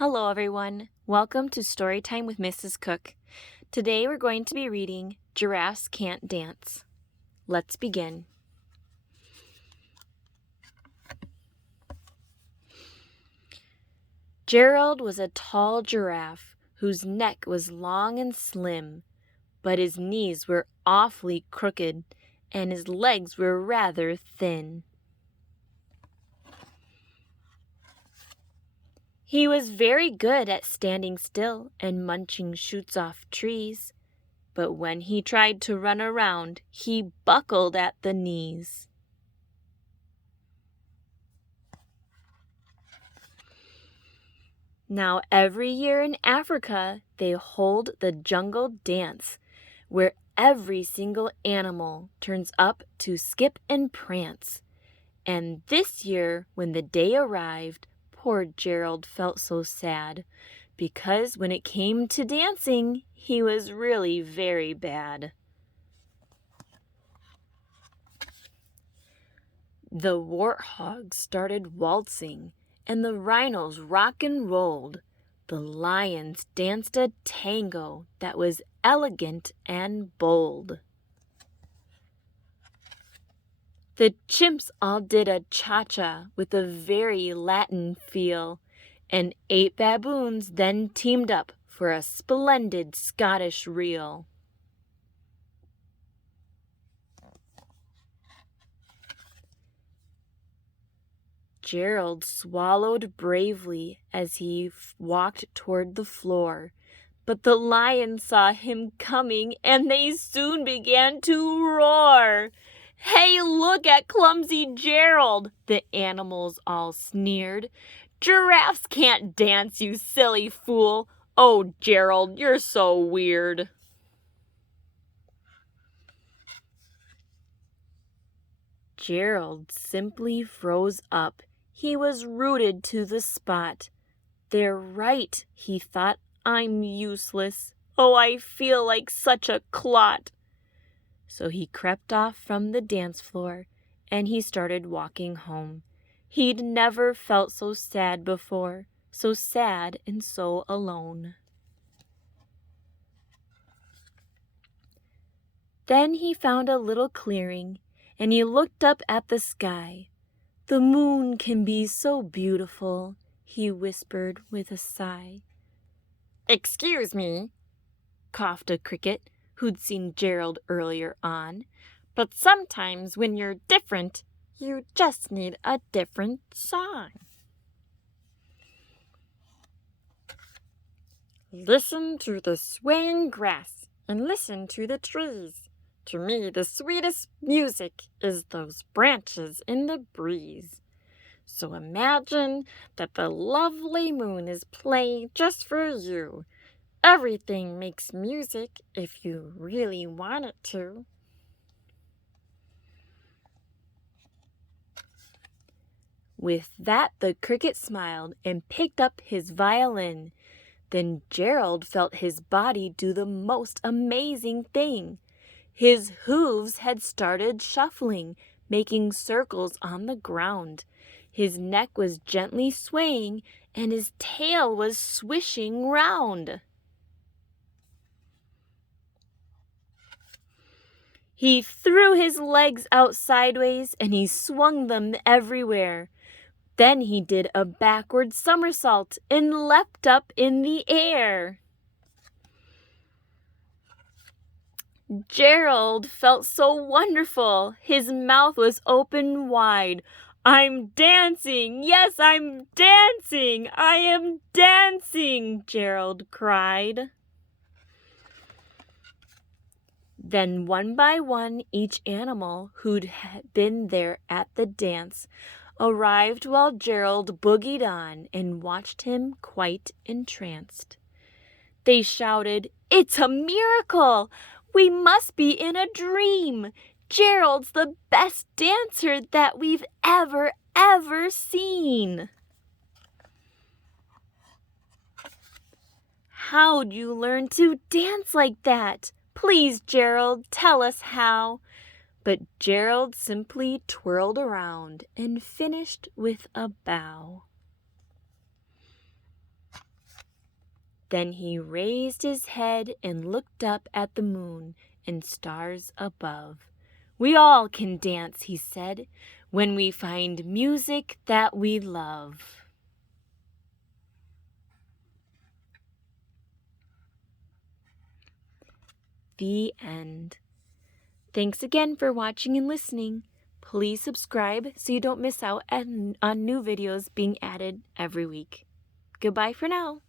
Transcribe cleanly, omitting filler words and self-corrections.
Hello everyone, welcome to Storytime with Mrs. Cook. Today we're going to be reading Giraffes Can't Dance. Let's begin. Gerald was a tall giraffe whose neck was long and slim, but his knees were awfully crooked and his legs were rather thin. He was very good at standing still and munching shoots off trees, but when he tried to run around, he buckled at the knees. Now every year in Africa, they hold the jungle dance, where every single animal turns up to skip and prance. And this year, when the day arrived, poor Gerald felt so sad, because when it came to dancing, he was really very bad. The warthogs started waltzing, and the rhinos rock and rolled. The lions danced a tango that was elegant and bold. The chimps all did a cha-cha with a very Latin feel, and 8 baboons then teamed up for a splendid Scottish reel. Gerald swallowed bravely as he walked toward the floor, but the lions saw him coming and they soon began to roar. "Hey, look at clumsy Gerald!" the animals all sneered. "Giraffes can't dance, you silly fool! Oh, Gerald, you're so weird." Gerald simply froze up. He was rooted to the spot. "They're right," he thought. "I'm useless. Oh, I feel like such a clot." So he crept off from the dance floor, and he started walking home. He'd never felt so sad before, so sad and so alone. Then he found a little clearing, and he looked up at the sky. "The moon can be so beautiful," he whispered with a sigh. "Excuse me," coughed a cricket who'd seen Gerald earlier on, "but sometimes when you're different, you just need a different song." "Listen to the swaying grass and listen to the trees. To me, the sweetest music is those branches in the breeze. So imagine that the lovely moon is playing just for you. Everything makes music if you really want it to." With that, the cricket smiled and picked up his violin. Then Gerald felt his body do the most amazing thing. His hooves had started shuffling, making circles on the ground. His neck was gently swaying, and his tail was swishing round. He threw his legs out sideways, and he swung them everywhere. Then he did a backward somersault and leapt up in the air. Gerald felt so wonderful. His mouth was open wide. "I'm dancing! Yes, I'm dancing! I am dancing!" Gerald cried. Then one by one, each animal who'd been there at the dance arrived while Gerald boogied on and watched him quite entranced. They shouted, "It's a miracle! We must be in a dream! Gerald's the best dancer that we've ever seen!" "How'd you learn to dance like that? Please, Gerald, tell us how." But Gerald simply twirled around and finished with a bow. Then he raised his head and looked up at the moon and stars above. "We all can dance," he said, "when we find music that we love." The end. Thanks again for watching and listening. Please subscribe so you don't miss out on new videos being added every week. Goodbye for now.